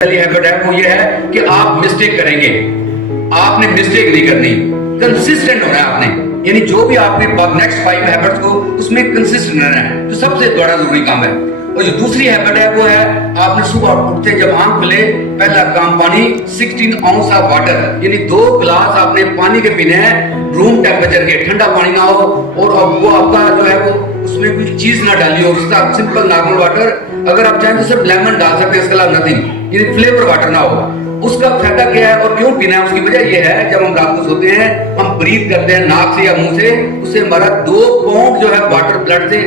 पहली हैबिट है वो ये है कि आप मिस्टेक करेंगे, आपने मिस्टेक नहीं करनी, कंसिस्टेंट होना है आपने, यानी जो भी आपके नेक्स्ट 5 हैबिट्स को उसमें कंसिस्टेंट रहना है, जो सबसे बड़ा जरूरी काम है। और जो दूसरी हैबिट है वो है आपने सुबह उठते जब आंख खुले पहला काम पानी 16 आउंस ऑफ वाटर, यानी 2 गिलास आपने पानी के पीने हैं, रूम टेम्परेचर के, ठंडा पानी ना हो और अब वो आपका जो है वो उसमें कोई चीज ना डाली हो, उसका सिंपल नॉर्मल वाटर, अगर आप चाहें तो सिर्फ लेमन डाल सकते हैं, इसके अलावा नथिंग, यानी फ्लेवर वाटर ना हो। उसका फायदा क्या है और क्यों पीना है, उसकी वजह यह है जब हम रात को सोते हैं हम ब्रीथ करते हैं नाक से या मुंह से, उससे हमारा 2 पाउंड जो है वाटर ब्लड से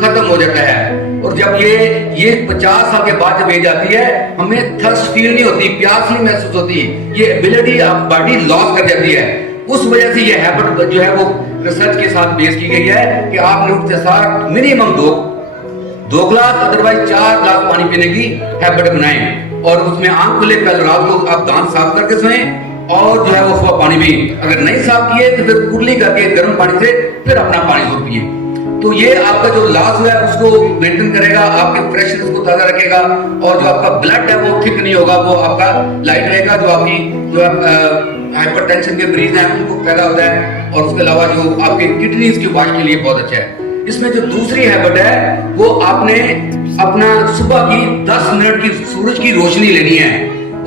खत्म हो जाता है। और जब ये 50 साल के बाद जब एज आती है हमें थर्स्ट फील नहीं होती, प्यास नहीं महसूस होती, ये एबिलिटी आप बॉडी लॉस कर जाती है। उस वजह से ये हैबिट जो है वो रिसर्च के साथ बेस की गई है कि आपने उठते सार मिनिमम 2 गिलास अदरवाइज 4 गिलास पानी पीने की हैबिट बनाएं और उसमें आंख खुले पहले रात को आप दांत साफ करके सोएं और जो है वो सुबह पानी पिए, अगर नहीं साफ किए तो फिर कुरली करके गर्म पानी से फिर अपना पानी जरूर पिए। तो ये आपका जो लास्ट है उसको मेंटेन करेगा, आपके फ्रेशनेस को ताजा रखेगा और जो आपका ब्लड है वो थिक नहीं होगा, वो आपका लाइट रहेगा, जो आपकी जो हाइपरटेंशन के मरीज हैं उनको फायदा होता है और उसके अलावा जो आपके किडनीज की वाश के लिए बहुत अच्छा है। इसमें जो दूसरी हैबिट है वो आपने अपना सुबह की 10 मिनट की सूरज की रोशनी लेनी है।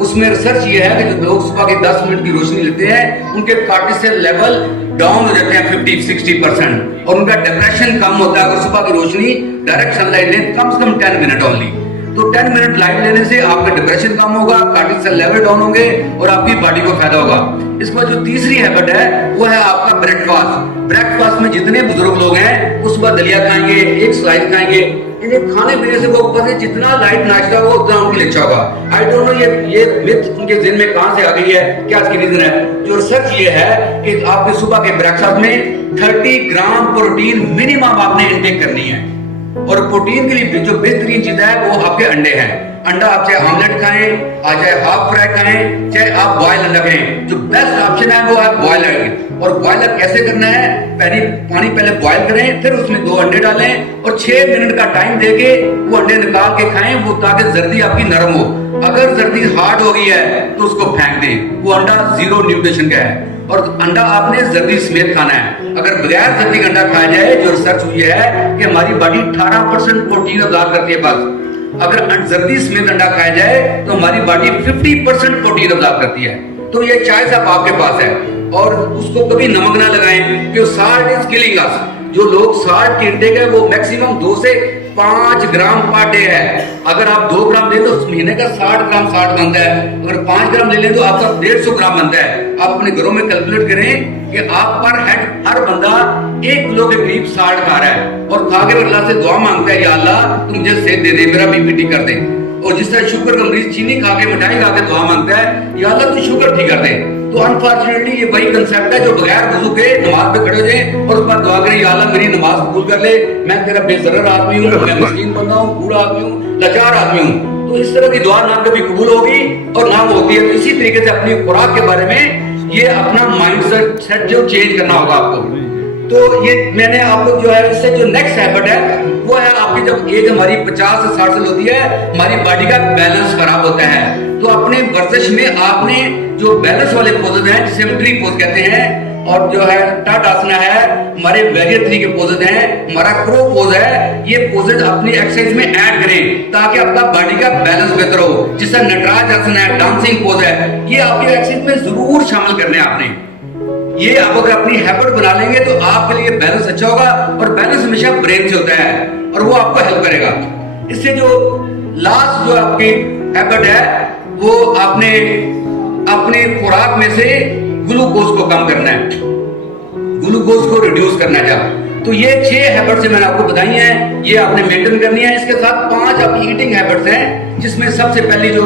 उसमें रिसर्च ये है कि जो लोग सुबह की 10 मिनट की रोशनी लेते हैं उनके कार्टिसोल लेवल डाउन हो जाते हैं 50-60% और उनका डिप्रेशन कम होता है अगर सुबह की रोशनी डायरेक्ट सनलाइट लें कम से कम 10 मिनट ओनली। तो 10 मिनट लाइट लेने से आपका डिप्रेशन कम होगा, कार्टिसोल लेवल डाउन होंगे और आपकी बॉडी को फायदा होगा। इसके बाद जो तीसरी हैबिट है वो है आपका ब्रेकफास्ट। ब्रेकफास्ट में जितने बुजुर्ग लोग हैं वो सुबह दलिया खाएंगे, एक स्लाइस खाएंगे, इन्हें खाने पीने से वो ऊपर से जितना लाइट नाश्ता होगा उतना उनके लिए अच्छा होगा। आई डोंट नो ये मिथ उनके ज़हन में कहां से आ गई है, क्या इसकी रीजन है। जो रिसर्च ये है कि आपके सुबह के ब्रेकफास्ट में 30 ग्राम प्रोटीन मिनिमम आपने इंटेक करनी है और प्रोटीन के लिए जो बेहतरीन चीज है वो आपके अंडे हैं। अंडा आप चाहे ऑमलेट खाएं, चाहे हाफ फ्राई खाएं, चाहे आप बॉयल अंडा खाएं, जो बेस्ट ऑप्शन है वो है बॉयल एग। और बॉयल एग कैसे करना है, पानी पहले बॉयल करें, फिर उसमें 2 अंडे डालें और 6 मिनट का टाइम देके वो अंडे निकाल के खाएं, वो ताकि जर्दी आपकी नरम हो। अगर जर्दी हार्ड हो गई है तो उसको फेंक दें, वो अंडा 0 न्यूट्रिशन का है और अंडा आपने जर्दी समेत खाना है। अगर बगैर जर्दी का अंडा खाया जाए, जो रिसर्च हुई है कि हमारी बॉडी 18% प्रोटीन अब्सॉर्ब करती है बस, अगर जर्दी समेत अंडा खाया जाए तो हमारी बॉडी 50% प्रोटीन अब्सॉर्ब करती है। तो ये चॉइस अब आपके पास है और उसको कभी नमक ना लगाएं कि साल्ट इज किलिंग अस। जो लोग साल्ट के इंटेक है वो मैक्सिमम 2 से 5 ग्राम पर डे है। अगर आप 2 ग्राम ले तो महीने का 60 ग्राम साल्ट बनता है, अगर 5 ग्राम ले लें तो आपका 150 ग्राम बनता है। आप अपने घरों में कैलकुलेट करें कि आप पर हेड हर बंदा 1 किलो के करीब साल्ट खा रहा है और खा के अल्लाह से दुआ मांगता है, या अल्लाह तू मुझे सेहत दे दे, मेरा बीपी ठीक कर दे। और जिस तरह शुगर का मरीज चीनी खा के मिठाई खा के दुआ मांगता है, या अल्लाह तू शुगर ठीक कर दे। तो अनफॉर्चुनेटली ये वही कंसेप्ट है जो बगैर वजू के नमाज पे खड़े हो जाए और उस पर दुआ करें, या अल्लाह मेरी नमाज कबूल कर ले, मैं तेरा बेसरर आदमी हूँ, मैं मस्कीन बंदा हूँ, बूढ़ा आदमी हूँ, लाचार आदमी हूँ। तो इस तरह की दुआ ना कभी कबूल होगी और ना होती है। तो इसी तरीके से अपनी खुराक के बारे में ये अपना माइंड सेट जो चेंज करना होगा आपको। तो ये मैंने आपको जो है इससे जो नेक्स्ट हैबिट है वो है आपकी जब एज हमारी 50 से 60 साल होती है हमारी बॉडी का बैलेंस खराब होता है। तो अपने वर्जिश में आपने जो बैलेंस वाले पोजेज हैं जिसे हम ट्री पोज कहते हैं और जो है टाटासना है, हमारे वैरियर 3 के पोजेज हैं, हमारा क्रो पोज है, ये पोजेज अपनी एक्सरसाइज में ऐड करें ताकि आपका बॉडी का बैलेंस बेहतर हो। जिससे नटराज आसन है, डांसिंग पोज है, ये आपकी एक्सरसाइज में जरूर शामिल करने हैं आपने। ये आप अगर अपनी हैबिट बना लेंगे तो आपके लिए बैलेंस अच्छा होगा और बैलेंस हमेशा ब्रेन से होता है और वो आपको हेल्प करेगा। इससे जो लास्ट जो आपकी हैबिट है वो आपने अपने खुराक में से ग्लूकोज को कम करना है, ग्लूकोज को रिड्यूस करना है। तो ये 6 हैबिट्स मैंने आपको बताई हैं, ये आपने मेंटेन करनी है। इसके साथ 5 आपकी ईटिंग हैबिट्स हैं जिसमें सबसे पहली जो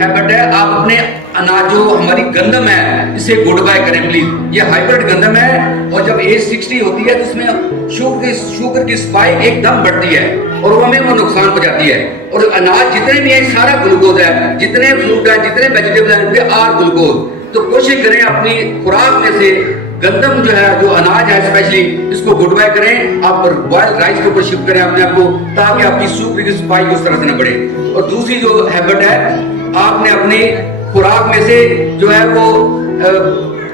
हैबिट है आप अपने अनाज जो हमारी गंदम है इसे गुड बाय करें प्लीज। ये हाइब्रिड गंदम है और जब एज 60 होती है तो उसमें शुगर की स्पाइक एकदम बढ़ती है और वो हमें वो नुकसान पहुंचाती है। और अनाज जितने भी है सारा ग्लूकोज है, जितने फ्रूट है, जितने वेजिटेबल है, आर ग्लूकोज। तो कोशिश करें अपनी खुराक में से गंदम जो है, जो अनाज है स्पेशली, इसको गुड बाय करें। आप बॉयल राइस के ऊपर शिफ्ट करें अपने आप को, ताकि आपकी शुगर की स्पाइक उस तरह से न बढ़े। और दूसरी जो हैबिट है, आपने अपनी खुराक में से जो है वो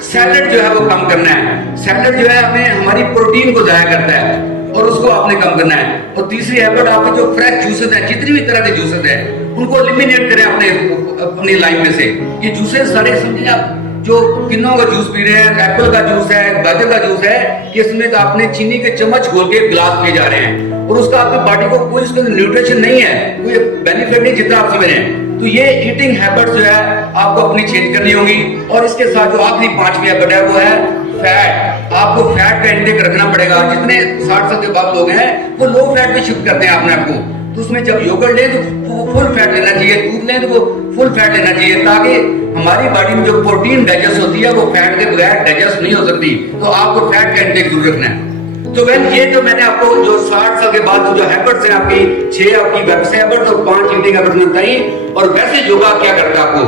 सैलेड जो है वो कम करना है। सैलेड जो है हमें हमारी प्रोटीन को जाया करता है और उसको आपने कम करना है। और तीसरी हैबिट, आपके जो फ्रेश जूसेस हैं, जितनी भी तरह के जूसेस हैं, उनको एलिमिनेट करें अपनी लाइफ में से। ये जूसेस सारे समझिए आप, जो किन्नों का जूस पी रहे हैं, एप्पल का जूस है, गाजर का जूस है, कि इसमें तो आपने चीनी के चम्मच घोल के गिलास पिए जा रहे हैं और उसका आपकी बॉडी को कोई उसका न्यूट्रिशन नहीं है, कोई बेनिफिट नहीं जितना आप समझ रहे हैं। तो ये ईटिंग हैबिट्स जो है आपको अपनी चेंज करनी होगी। और इसके साथ जो आखिरी पांचवी हैबिट है वो है फैट। आपको फैट का इंटेक रखना पड़ेगा। जितने 60 साल के बाद लोग हैं वो लो फैट पे शिफ्ट करते हैं अपने आप को। तो उसमें जब योगर्ट लें तो फुल फैट लेना चाहिए, दूध लें तो फुल फैट लेना चाहिए, ताकि हमारी बॉडी में जो प्रोटीन डाइजेस्ट होती है वो फैट के बगैर डाइजेस्ट नहीं हो सकती। तो आपको फैट का इंटेक जरूर रखना है। तो वैन ये जो मैंने आपको जो 60 साल के बाद जो हैबिट्स हैं आपकी, 6 आपकी वेबसाइट हैबिट्स और 5 ईटिंग हैबिट्स बताई। और वैसे योगा क्या करता है आपको,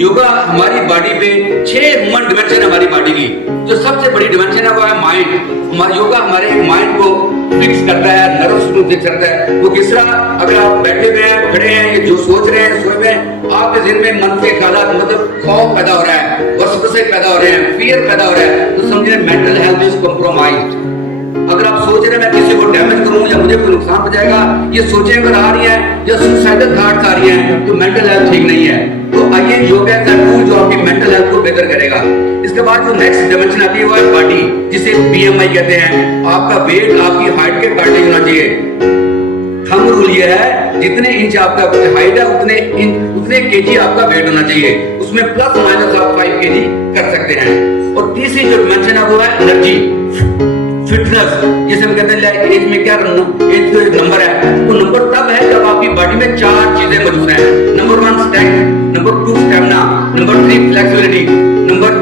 योगा हमारी बॉडी पे 6 ह्यूमन डिमेंशन हमारी बॉडी की। जो सबसे बड़ी डिमेंशन है वो है माइंड। हमारा योगा हमारे माइंड को फिक्स करता है, नर्व्स को फिक्स करता है। वो किस तरह, अगर आप बैठे हुए हैं, खड़े हैं, ये जो सोच रहे हैं, सोए हुए हैं, आपके दिल में मनफी ख्यालात मतलब खौफ पैदा हो रहा है, वसवसे पैदा हो रहे हैं, फियर पैदा हो रहा है, तो समझिए मेंटल हेल्थ इज कॉम्प्रोमाइज्ड। अगर आप सोच रहे हैं मैं किसी को डैमेज करूं या मुझे कोई नुकसान पहुंचाएगा, ये सोचें अगर आ रही हैं या सुसाइडल थॉट्स आ रही हैं, तो मेंटल हेल्थ ठीक नहीं है। तो आइए योगा का टूल जो आपकी मेंटल हेल्थ को बेहतर करेगा। इसके बाद जो नेक्स्ट डायमेंशन आती है वो है बॉडी, जिसे बीएमआई कहते हैं। आपका वेट आपकी हाइट के अकॉर्डिंग होना चाहिए। थंब रूल ये है, जितने इंच आपका हाइट है उतने केजी आपका वेट होना चाहिए। उसमें प्लस माइनस आप 5 केजी कर सकते हैं। और तीसरी जो डायमेंशन है वो है एनर्जी, फिटनेस, जिसे हम कहते हैं एज में क्या करना, एज जो एक नंबर है, वो नंबर तब है जब आपकी बॉडी में 4 चीजें मौजूद हैं। Number 1 strength, number 2 stamina, number 3 flexibility, number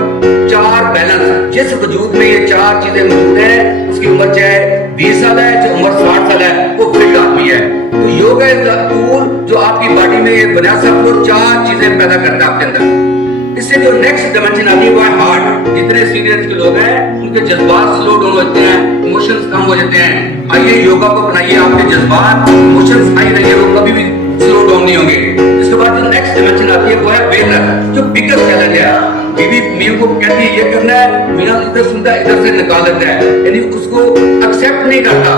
4 balance. जिस वजूद में ये 4 चीजें मौजूद हैं, उसकी उम्र चाहे 20 साल है, चाहे उम्र 60 साल है, वो फिट आदमी है। तो योगा इज द टूल जो आपकी बॉडी में ये बना सबको 4 चीजें पैदा करता है आपके अंदर। इससे जो नेक्स्ट डायमेंशन आती है वो है हार्ट। जितने सीनियर के लोग हैं उनके जज्बात स्लो डाउन होते हैं, इमोशंस कम हो जाते हैं। आइए योगा को अपनाइए, आपके जज्बात इमोशंस हाई रहिए, वो कभी भी स्लो डाउन नहीं होंगे। इसके बाद जो नेक्स्ट डायमेंशन आती है वो है वेलनेस, जो बिगेस्ट चैलेंज है। बीवी मियां को कहती है ये करना है, मियां इधर सुनता है, इधर से निकाल देता है, यानी उसको एक्सेप्ट नहीं करता,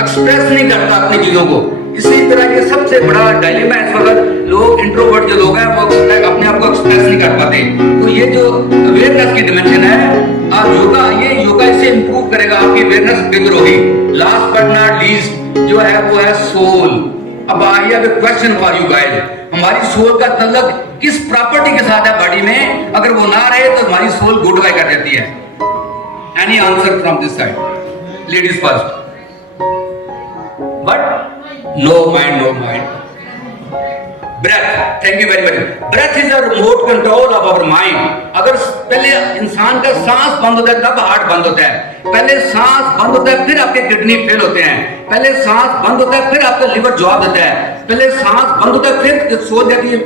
एक्सप्रेस नहीं करता अपनी चीजों को। इसी तरह ये सबसे बड़ा डायलेमा है इस वक्त, लोग इंट्रोवर्ट जो लोग हैं वो अपने आप को एक्सप्रेस नहीं कर पाते। तो ये जो अवेयरनेस की डिमेंशन है, आप योगा इससे इंप्रूव करेगा, आपकी अवेयरनेस बेहतर होगी। लास्ट बट नॉट लीस्ट जो है वो है सोल। अब आइए क्वेश्चन फॉर यू गाइस, हमारी सोल का तल्लक किस प्रॉपर्टी के साथ है बॉडी में? अगर वो ना रहे तो हमारी सोल गुड बाय कर देती है। Any answer from this side, ladies first. But no mind. Breath, thank you very much. Breath is the remote control of our mind. अगर पहले इंसान का सांस बंद होता है तब हार्ट बंद होता है। पहले सांस बंद होता है फिर आपके किडनी फेल होते हैं। पहले सांस बंद होता है फिर आपका लिवर जवाब देता है। पहले सांस बंद होता है फिर सोच जाती है,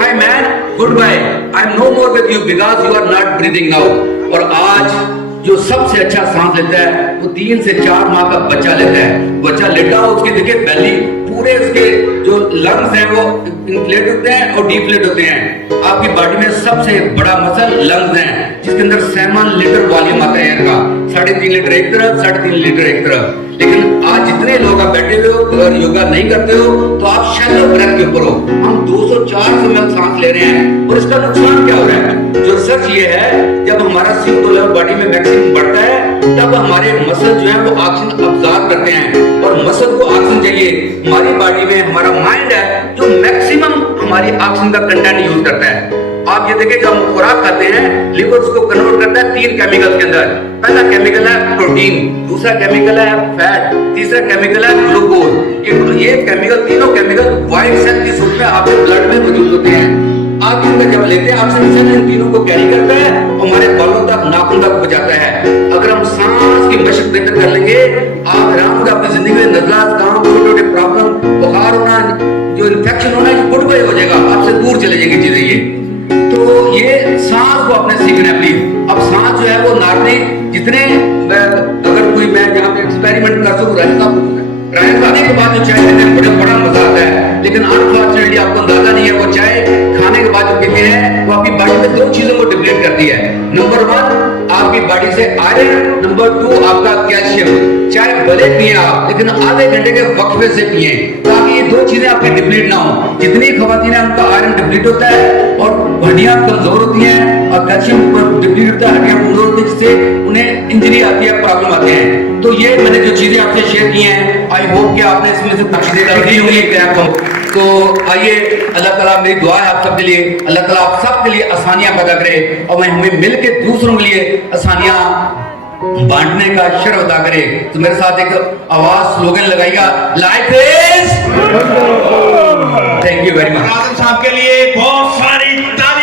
hi man goodbye, I am no more with you because you are not breathing now. और आज जो सबसे अच्छा सांस लेता है वो 3 से 4 माह का बच्चा लेता है। बच्चा लेटा हो, उसकी देखिए बेली, पूरे उसके जो लंग्स हैं वो इन्फ्लेट होते हैं और डिफ्लेट होते हैं। आपकी बॉडी में सबसे बड़ा मसल लंग्स हैं, जिसके अंदर 7 लीटर वॉल्यूम आता है एयर का, 3.5 लीटर एक तरफ, 3.5 लीटर एक तरफ। लेकिन आज जितने लोग आप बैठे हुए हो अगर योगा नहीं करते हो तो आप शैलो ब्रेथ के ऊपर हो। हम 204 ml सांस ले रहे हैं और इसका नुकसान क्या हो रहा है? जो रिसर्च ये है, जब हमारा CO2 लेवल बॉडी में मैक्सिमम बढ़ता है तब हमारे मसल जो है वो ऑक्सीजन अब्सॉर्ब करते हैं, और मसल को ऑक्सीजन चाहिए। हमारी बॉडी में हमारा माइंड है जो मैक्सिमम हमारी ऑक्सीजन का कंटेंट यूज करता है। आप ये देखिए, जब हम खुराक खाते हैं लिवर उसको कन्वर्ट करता है 3 केमिकल्स के अंदर। पहला केमिकल है प्रोटीन, दूसरा केमिकल है फैट, तीसरा केमिकल है ग्लूकोज। ये केमिकल, तीनों केमिकल व्हाइट सेल की सूरत में आपके ब्लड में मौजूद होते हैं। आप इनका जब लेते हैं ऑक्सीजन इन तीनों को कैरी करता है, हमारे बालों तक, नाखून तक पहुंचाता है। अगर हम सांस की मशक बेहतर कर लेंगे, आप आराम से अपनी जिंदगी में नजर काम, छोटे छोटे प्रॉब्लम, बुखार होना, जो इन्फेक्शन होना, ये गुड बाय हो जाएगा, आपसे दूर चले जाएंगी चीजें। ये तो ये सांस को अपने सीखना है प्लीज। अब सांस जो है वो नॉर्मली राय खाने के बाद जो चाय पीते हैं बड़ा मजा आता है, लेकिन अनफॉर्चुनेटली आपको अंदाजा नहीं है वो चाय खाने के बाद जो पीते हैं वो आपकी बॉडी में 2 चीजों को डिप्लीट करती है। नंबर 1 आपकी बॉडी से आयरन, नंबर 2 आपका कैल्शियम। चाय भले पिए आप, लेकिन आधे घंटे के वक्फे से पिए ताकि ये 2 चीजें आपकी डिप्लीट ना हो। जितनी खवातीन है उनका आयरन डिप्लीट होता है और हड्डियां कमजोर होती हैं, और कैल्शियम डिप्लीट होता है, हड्डियां कमजोर होती है, जिससे उन्हें इंजरी आती है, प्रॉब्लम आते हैं। तो ये मैंने जो चीजें आपसे शेयर की हैं, आई होप कि आपने इसमें से कुछ चीजें सीखी होंगी क्रैक को। तो आइए, अल्लाह ताला, मेरी दुआ है आप सबके लिए, अल्लाह ताला आप सबके लिए आसानियां पैदा करे और हमें मिलकर दूसरों के लिए आसानियां बांटने का शर्फ अदा करे। तो मेरे साथ एक आवाज स्लोगन लगाइएगा, life is. Thank you very much. Azam साहब के लिए बहुत सारी ताली।